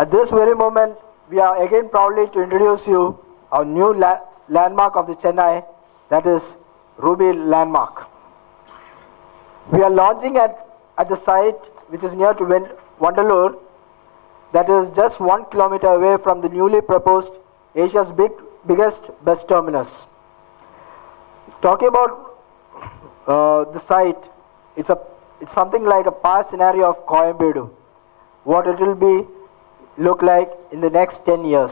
At this very moment, we are again proudly to introduce you our new landmark of the Chennai, that is Ruby Landmark. We are launching at the site which is near to Vandalur, that is just 1 kilometer away from the newly proposed Asia's biggest bus terminus. Talking about the site, it's something like a past scenario of Coimbatore, what it will look like in the next 10 years.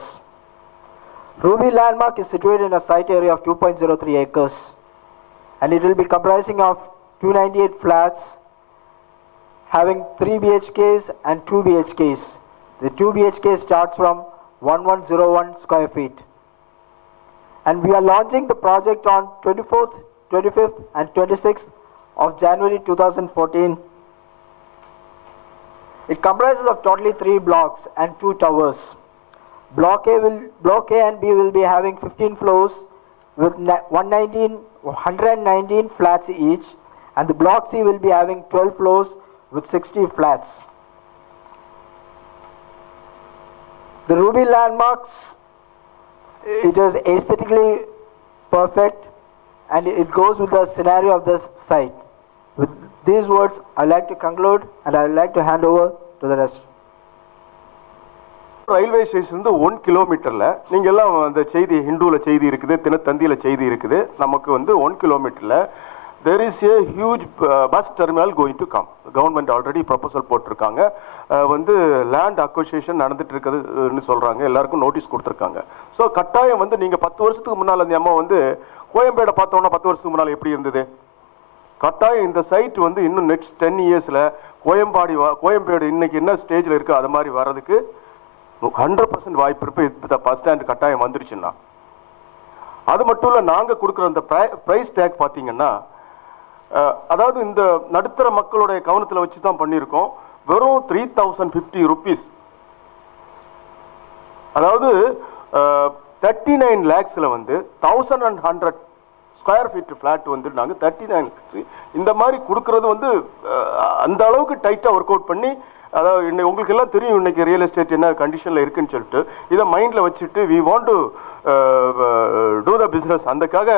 Ruby Landmark is situated in a site area of 2.03 acres, and it will be comprising of 298 flats having 3 BHKs and 2 BHKs. The 2 BHK starts from 1101 square feet. And we are launching the project on 24th, 25th and 26th of January 2014. It comprises of totally 3 blocks and 2 towers. Block A and B will be having 15 floors with 119 flats each, and the block C will be having 12 floors with 60 flats. The Ruby Landmarks, it is aesthetically perfect and it goes with the scenario of this site. With these words, I would like to conclude and I would like to hand over to the rest. Railway station 1 கிலோமீட்டர்ல நீங்க எல்லாம் அந்த செய்தி ஹிந்துல செய்தி இருக்குது, தினத்தந்தியில செய்தி இருக்குது. நமக்கு 1 கிலோமீட்டர்ல there is a huge bus terminal going to come. Government already proposal போட்டிருக்காங்க. லேண்ட் அக்விசிஷன் நடந்துட்டு இருக்குதுன்னு சொல்றாங்க. எல்லாருக்கும் நோட்டீஸ் கொடுத்திருக்காங்க. சோ கட்டாயம் நீங்க 10 வருஷத்துக்கு முன்னால அந்த அம்மா கோயம்பேடை பார்த்தோம்னா 10 வருஷத்துக்கு முன்னால எப்படி இருந்தது? கட்டாயம் இந்த சைட் இன்னும் நெக்ஸ்ட் 10 இயர்ஸ்ல கோயம்பேடு இன்னைக்கு என்ன ஸ்டேஜ்ல இருக்கு அது மாதிரி வர்றதுக்கு 100% வாய்ப்பு இருக்கு. இந்த பஸ் ஸ்டாண்ட் கட்டாயம் வந்துருச்சுன்னா அது மட்டும் இல்ல, நாங்க கொடுக்குற அந்த பிரைஸ் டேக் பாத்தீங்கன்னா, அதாவது இந்த நடுத்தர மக்களுடைய கவனத்துல வச்சு தான் பண்ணியிருக்கோம். வெறும் 3050 rupees, அதாவது 39 lakhsல 1100 ஸ்கொயர் ஃபீட் பிளாட் நாங்க 39 இந்த மாதிரி கொடுக்கறது அந்த அளவுக்கு டைட்டா ஒர்க் அவுட் பண்ணி, அதாவது உங்களுக்கு எல்லாம் தெரியும் இன்னைக்கு ரியல் எஸ்டேட் என்ன கண்டிஷன்ல இருக்குன்னு சொல்லிட்டு இதை மைண்ட்ல வச்சுட்டு we want to do the business. அதுக்காக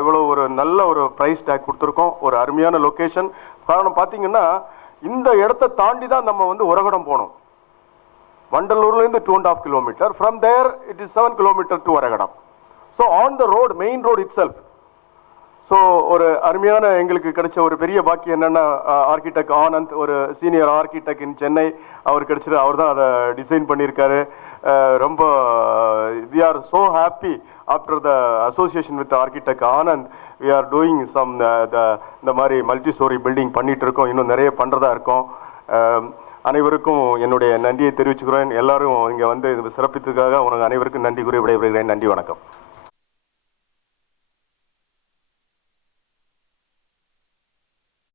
இவ்வளவு ஒரு நல்ல ஒரு பிரைஸ் டேக் கொடுத்துருக்கோம். ஒரு அருமையான லொகேஷன். காரணம் பாத்தீங்கன்னா இந்த இடத்தை தாண்டி தான் நம்ம உரகடம் போனோம். வண்டலூர்ல இருந்து 2.5 kilometers. From there it is 7 kilometers to Oragadam. So on the road, main road itself. So ஒரு அருமையான எங்களுக்கு கிடைச்ச ஒரு பெரிய பாக்கியம் என்னன்னா, ஆர்கிடெக்ட் ஆனந்த், ஒரு சீனியர் ஆர்கிடெக்ட் இன் சென்னை, அவர் கிடைச்சது. அவர் தான் அதை டிசைன் பண்ணியிருக்காரு. ரொம்ப we are so happy after the association with architect Anand. We are doing some இந்த மாதிரி மல்டி ஸ்டோரி பில்டிங் பண்ணிட்டு இருக்கோம். இன்னும் நிறைய பண்றதா இருக்கோம். அனைவருக்கும் என்னுடைய நன்றியை தெரிவிச்சுக்கிறேன். எல்லாரும் இங்க சிறப்பித்ததுக்காக உனக்கு அனைவருக்கும் நன்றி கூறி விடைபெறுகிறேன். நன்றி, வணக்கம்.